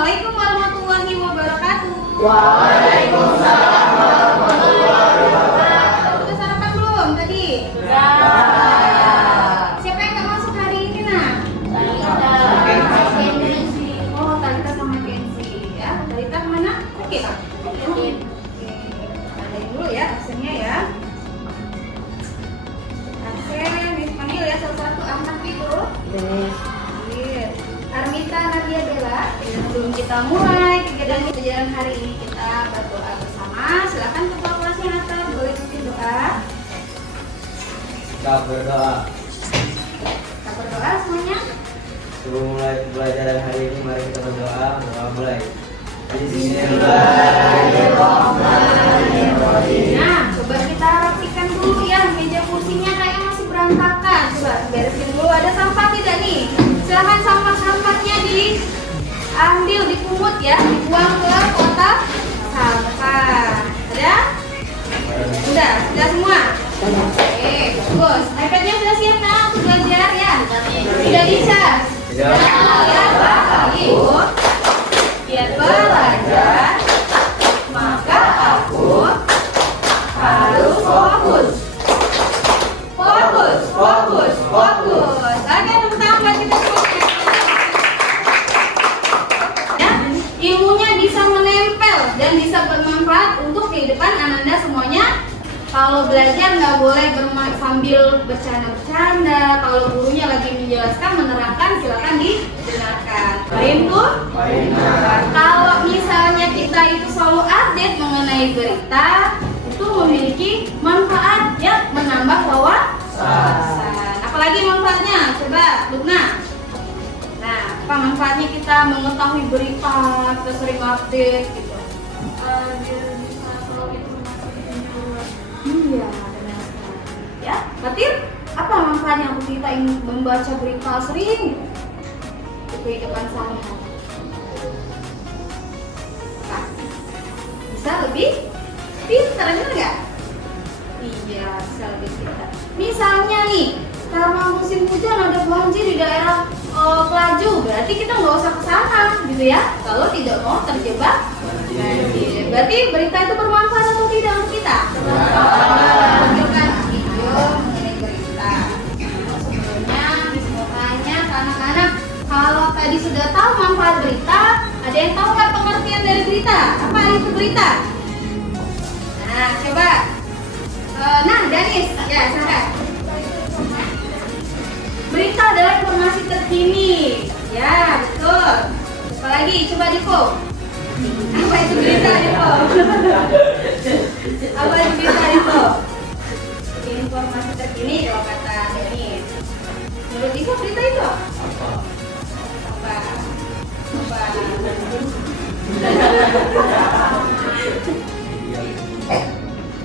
Assalamualaikum warahmatullahi wabarakatuh. Waalaikumsalam warahmatullahi wabarakatuh. Udah sarapan belum tadi? Sudah. Siapa yang nggak masuk hari ini, Nah? Oh, Talita sama Kenzi ya. Talita kemana? Oke. Oke. Ada dulu ya absennya ya. Absen, dipanggil ya satu-satu. Ahmad Fitro. Armita Nadia Bella. Sebelum kita mulai kegiatan pelajaran hari ini, kita berdoa bersama. Silakan ketua kelasnya atas boleh pimpin doa. Kita berdoa. Kita berdoa semuanya. Sebelum mulai pelajaran hari ini, mari kita berdoa. Doa mulai. Nah, coba kita rapikan dulu ya meja kursinya kayaknya masih berantakan. Coba beresin dulu. Ada sampah tidak nih? Silahkan sampah-sampahnya diambil, dipungut ya, dibuang ke kotak sampah. Ada? Sudah semua? Oke, bagus. iPad-nya sudah siap Nah untuk belajar ya? Sudah bisa? Sudah. Ya, baik. Biar belajar, maka aku harus fokus. Fokus. Oke, tepuk tangan buat kita semua. Ya, ilmunya bisa menempel dan bisa bermanfaat untuk kehidupan Ananda semuanya. Kalau belajar nggak boleh sambil bercanda-bercanda. Kalau gurunya lagi menjelaskan, menerangkan, silakan didengarkan. Baik tuh? Kalau misalnya kita itu selalu update mengenai berita, itu memiliki manfaat ya, menambah wawasan. Apalagi manfaatnya? Coba, Lukna. Nah, apa manfaatnya kita mengetahui berita, kita sering update gitu? Biar bisa tahu informasi yang luas. Iya, benar sekali. Ya, Fatir, apa manfaatnya untuk kita ingin membaca berita sering di kehidupan sehari-hari? Nah, bisa lebih pintar, benar nggak? Iya, bisa lebih pintar. Misalnya nih, karena musim hujan ada banjir di daerah Pelaju, berarti kita nggak usah ke sana, gitu ya? Kalau tidak mau terjebak banjir. Berarti berita itu bermanfaat atau tidak untuk kita? Tunjukkan video mengenai berita. Sebelumnya, mau tanya ke anak-anak, kalau tadi sudah tahu manfaat berita, ada yang tahu nggak pengertian dari berita? Apa itu berita? Nah, coba. Nah, Danis, ya, silakan. Berita adalah informasi terkini. Ya, betul. Apalagi, coba Dipo. Apa itu berita, Dipo? Apa itu berita, Dipo? Informasi terkini kalau kata Danis. Menurut Dipo, berita itu apa?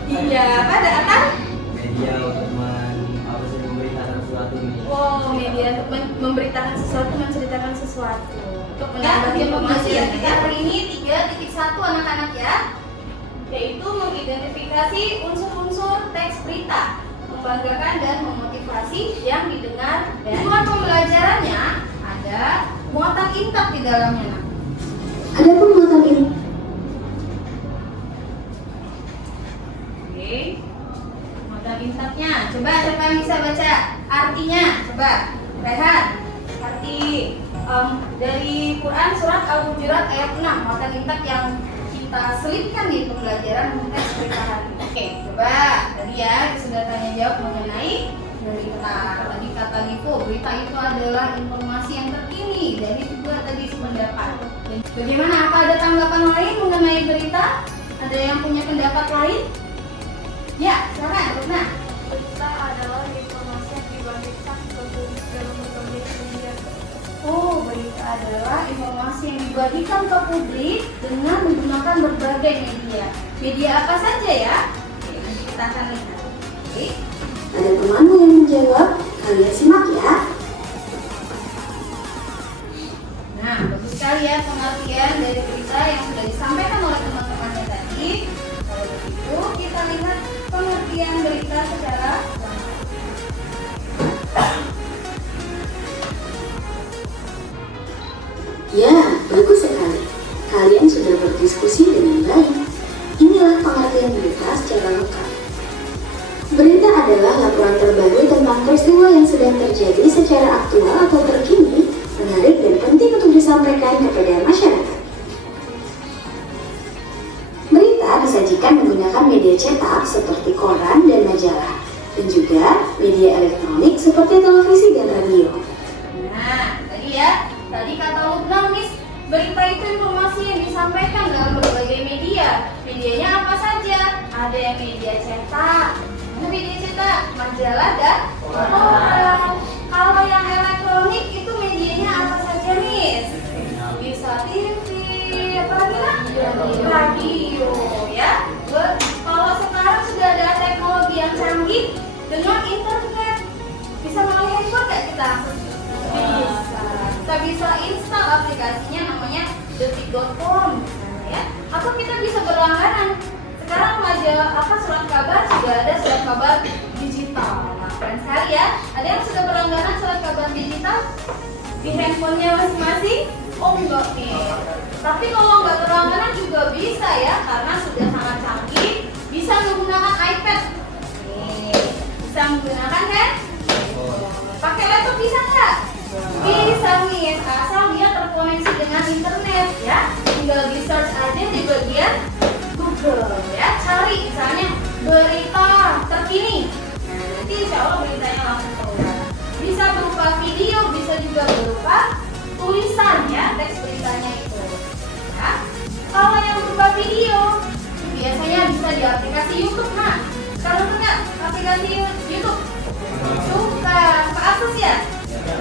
Iya, apa ada apa? Media untuk memberitakan sesuatu nih. Oh, media untuk memberitakan sesuatu, menceritakan sesuatu. Untuk menambah informasi ya. Hari ini 3.1 anak-anak ya, yaitu mengidentifikasi unsur-unsur teks berita, membanggakan dan memotivasi yang didengar. Tujuan pembelajarannya ada muatan intak di dalamnya. Ada pun muatan ini. Oke, muatan intaknya. Coba siapa yang bisa baca artinya? Coba, Rehan. Arti dari Quran surat Al-Hujurat ayat 6, muatan intak yang kita selipkan di pembelajaran teks berita hari ini. Oke, coba tadi ya sudah tanya jawab mengenai berita. Tadi kata Nico, berita itu adalah informasi yang terkini. Dari juga tadi sependapat. Bagaimana? Apa ada tanggapan lain mengenai berita? Ada yang punya pendapat lain? Ya, silakan, Lukna. Berita adalah informasi yang dibagikan ke publik dalam berbagai media. Oh, berita adalah informasi yang dibagikan ke publik dengan menggunakan berbagai media. Media apa saja ya? Oke, nanti kita akan lihat. Oke. Ada temanmu yang menjawab, kalian simak ya. Nah, bagus sekali ya pengertian dari berita yang sudah disampaikan oleh teman-temannya tadi. Kalau begitu, kita lihat pengertian berita secara Ya, bagus sekali. adalah laporan terbaru tentang peristiwa yang sedang terjadi secara aktual atau terkini, menarik dan penting untuk disampaikan kepada masyarakat. Berita disajikan menggunakan media cetak seperti koran dan majalah, dan juga media elektronik seperti televisi dan radio. Nah, tadi kata Lubna, Miss, berita itu informasi yang disampaikan dalam berbagai media. Medianya apa saja? Ada yang media cetak, majalah dan koran. Kalau yang elektronik itu medianya apa saja, Miss? Bisa TV, apalagi lah? Radio, ya. Kalau sekarang sudah ada teknologi yang canggih dengan internet, bisa melalui handphone nggak kita? Bisa. Kita bisa install aplikasinya namanya detik.com, ya. Atau kita bisa berlangganan. Sekarang surat kabar sudah ada surat kabar digital. Nah, keren sekali ya. Ada yang sudah berlangganan surat kabar digital di handphonenya masing-masing? Oh enggak nih. Tapi kalau nggak berlangganan juga bisa ya, karena sudah sangat canggih. Bisa menggunakan iPad. Nih, bisa menggunakan kan? Pakai laptop bisa nggak? Bisa nih, asal dia terkoneksi dengan internet ya. Tinggal di search aja di bagian Google ya, cari misalnya berita terkini. Nah, nanti insya Allah beritanya langsung keluar. Bisa berupa video, bisa juga berupa tulisan ya, teks beritanya itu. Ya. Kalau yang berupa video, biasanya bisa di aplikasi YouTube. Nah, kalau enggak aplikasi YouTube, suka akses ya.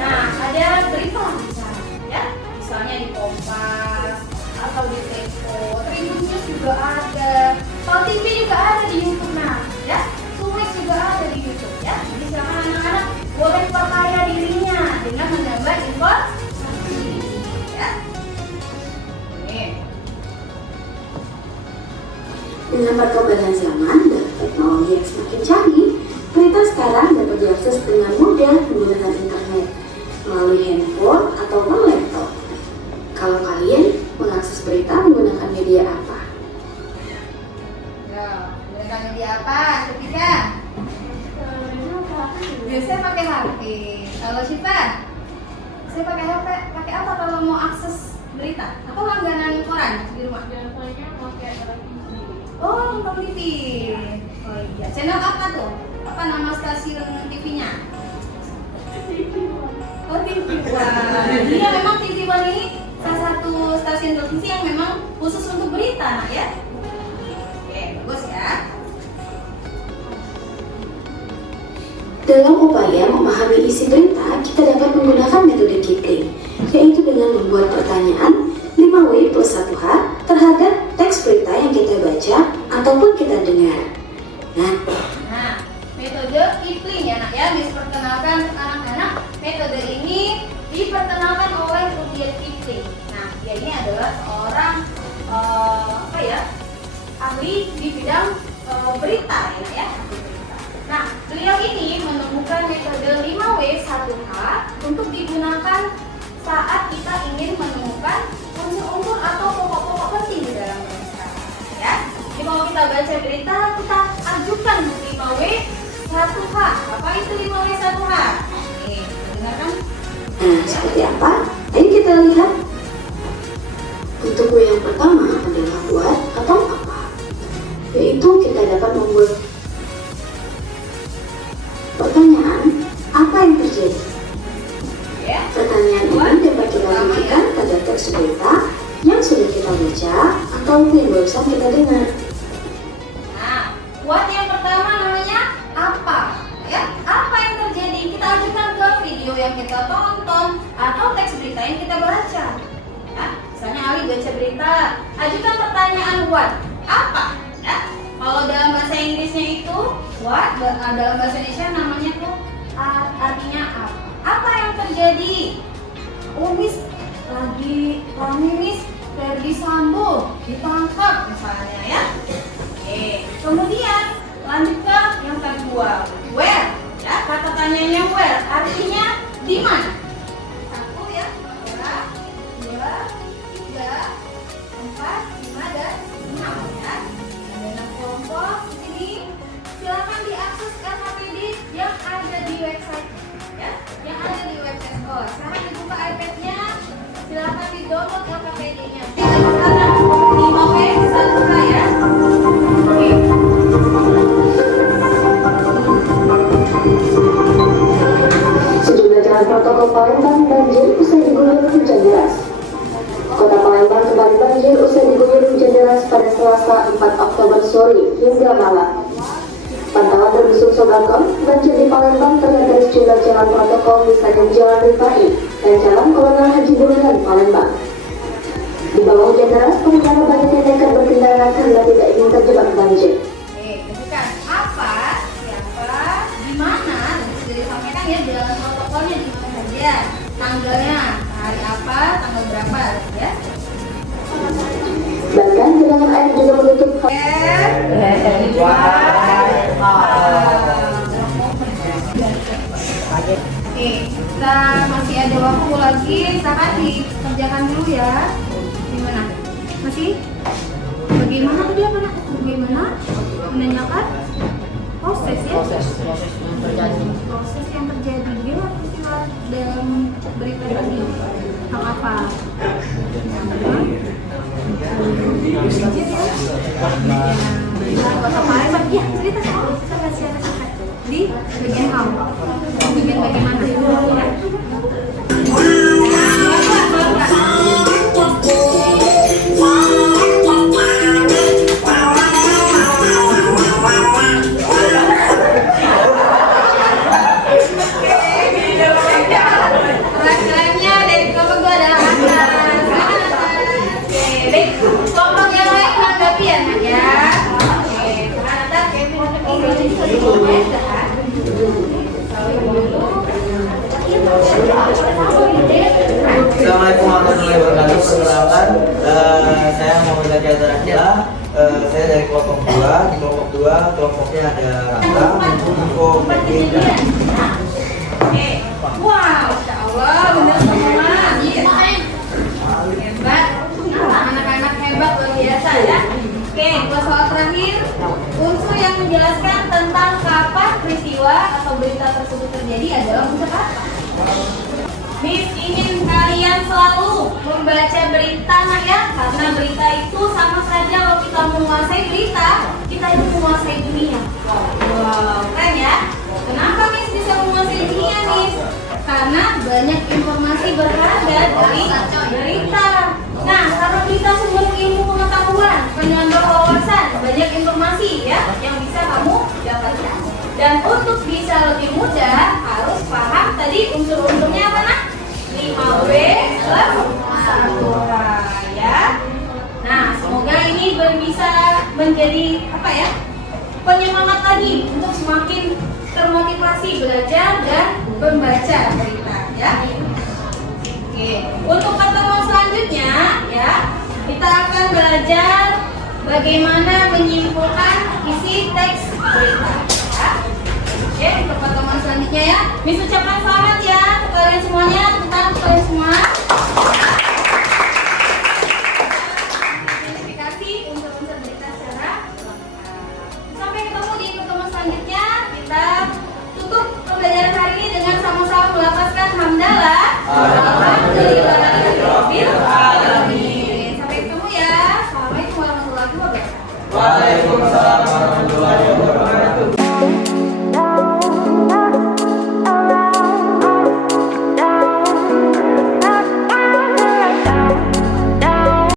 Nah, ada berita misalnya, ya, misalnya di Kompas atau di Tempo, Tribun News juga ada, Kalau TV juga ada di YouTube, nah, ya, Sumex juga ada di YouTube, ya. Jadi silakan anak-anak boleh perkaya dirinya dengan menambah informasi, ya. Oke. Dengan perkembangan zaman dan teknologi yang semakin canggih, berita sekarang dapat diakses dengan mudah menggunakan internet melalui handphone ataupun laptop. Kalau kalian mengakses berita menggunakan media apa? Ya, menggunakan media apa? Ketika biasanya pakai HP. Kalau Syifa, saya pakai HP. Pakai apa kalau mau akses berita? Atau langganan koran di rumah? Oh, nonton TV. Oh iya. Channel apa tuh? Apa nama stasiun TV-nya? Oh, TV One. Iya, memang TV One ini salah satu stasiun televisi yang memang khusus untuk berita, nah ya. Oke, bagus ya. Dalam upaya memahami isi berita, kita dapat menggunakan metode Kipling, yaitu dengan membuat pertanyaan 5W plus 1H terhadap teks berita yang kita baca ataupun kita dengar. Nah, metode Kipling ya nak ya, diperkenalkan anak-anak. Metode ini diperkenalkan oleh Rudyard Kipling. Nah, dia ini adalah seorang ahli di bidang berita ya. Nah, beliau ini menemukan metode 5W 1H untuk digunakan saat kita ingin menemukan unsur-unsur atau pokok-pokok penting di dalam berita. Ya, jadi kalau kita baca berita, kita ajukan 5W 1H. Apa itu 5W 1H? Oke, dengarkan. Nah, seperti apa? Ayo kita lihat. Untuk W yang pertama adalah what atau apa, yaitu kita dapat membuat pertanyaan apa yang terjadi. Ya. Pertanyaan ini dapat kita berikan pada teks berita yang sudah kita baca atau yang barusan kita dengar. Nah, what yang pertama namanya apa? Ya, apa yang terjadi? Kita ajukan ke video yang kita tonton atau teks berita yang kita baca. Ya, misalnya Ali baca berita, ajukan pertanyaan what? Apa? Ya. Kalau dalam bahasa Inggrisnya itu what, dalam bahasa Indonesia namanya tuh artinya apa? Apa yang terjadi? Oh, Miss, lagi rame, Miss, Ferdy Sambo ditangkap misalnya ya. Oke, kemudian lanjut ke yang kedua, where, ya, kata tanyanya where, artinya di mana? 1 ya, 2, 3, 4, 5 dan 6 ya. Ada 6 kelompok di sini. Silakan diakses LHPD ya, yang ada di website sekolah. Sekarang dibuka iPad-nya, silakan di-download LKPD-nya. Sekarang 5W bisa buka ya. Oke. Sejumlah jalan protokol Palembang banjir usai diguyur hujan deras. Kota Palembang kembali banjir usai diguyur hujan deras pada Selasa 4 Oktober sore hingga malam. Pantauan berbisung Sogalkom, banjir di Palembang terlihat dari sejumlah jalan protokol misalnya Jalan Rifai dan Jalan Kolonel Haji Burhan Palembang. Di bawah hujan deras, pengendara banyak yang nekat berkendara karena tidak ingin terjebak banjir. Kebukan apa, siapa, di mana, sudah disampaikan ya jalan protokolnya di mana saja, tanggalnya, hari apa, tanggal berapa, ya. Bahkan genangan air juga menutup Kita masih ada waktu lagi, silakan dikerjakan dulu ya. Gimana? Masih? Bagaimana tadi apa nak? Bagaimana? Menanyakan proses ya? Proses yang terjadi. Gimana peristiwa dalam berita tadi? Tentang apa? Budget ya? Kota Palembang ya, cerita sama siapa di bagian kamu, bagian bagaimana? Keren-kerennya dari kelompok gue adalah Anas. Oke, baik. Kelompok yang lain menanggapi ya, Nak ya. Oke, ternyata Kevin ini satu beda. Assalamualaikum warahmatullahi wabarakatuh. Perkenalkan, saya Muhammad Zaki Azhar. Saya dari kelompok 2. Di kelompok 2, kelompoknya ada Rangga, Info, dan Oke, wow, Masya Allah, bener semua. Hebat, anak-anak hebat luar biasa ya. Oke, soal terakhir, unsur yang menjelaskan tentang kapan peristiwa atau berita tersebut terjadi adalah unsur apa? Miss ingin kalian selalu membaca berita, nak ya, karena berita itu sama saja kalau kita menguasai berita, kita itu menguasai dunia. Wow, keren ya. Kenapa Miss bisa menguasai dunia, Miss? Karena banyak informasi berharga dari berita. Nah, karena berita sumber ilmu pengetahuan, penambah wawasan, banyak informasi ya yang bisa kamu dapatkan. Dan untuk bisa lebih mudah harus paham tadi unsur-unsurnya apa, nak? 5W plus 1H ya. Nah, semoga ini bisa menjadi apa ya? Penyemangat lagi untuk semakin termotivasi belajar dan membaca berita ya. Oke, untuk pertemuan selanjutnya ya, kita akan belajar bagaimana menyimpulkan isi teks berita ya. Oke, untuk pertemuan selanjutnya ya, Miss ucapkan selamat ya untuk kalian semuanya, tentang kalian semua. Identifikasi unsur-unsur berita secara sampai ketemu di pertemuan selanjutnya. Kita tutup pembelajaran hari ini dengan sama-sama melafazkan hamdalah. Alhamdulillahirabbil alamin. Sampai ketemu ya. Assalamualaikum warahmatullahi wabarakatuh. Waalaikumsalam.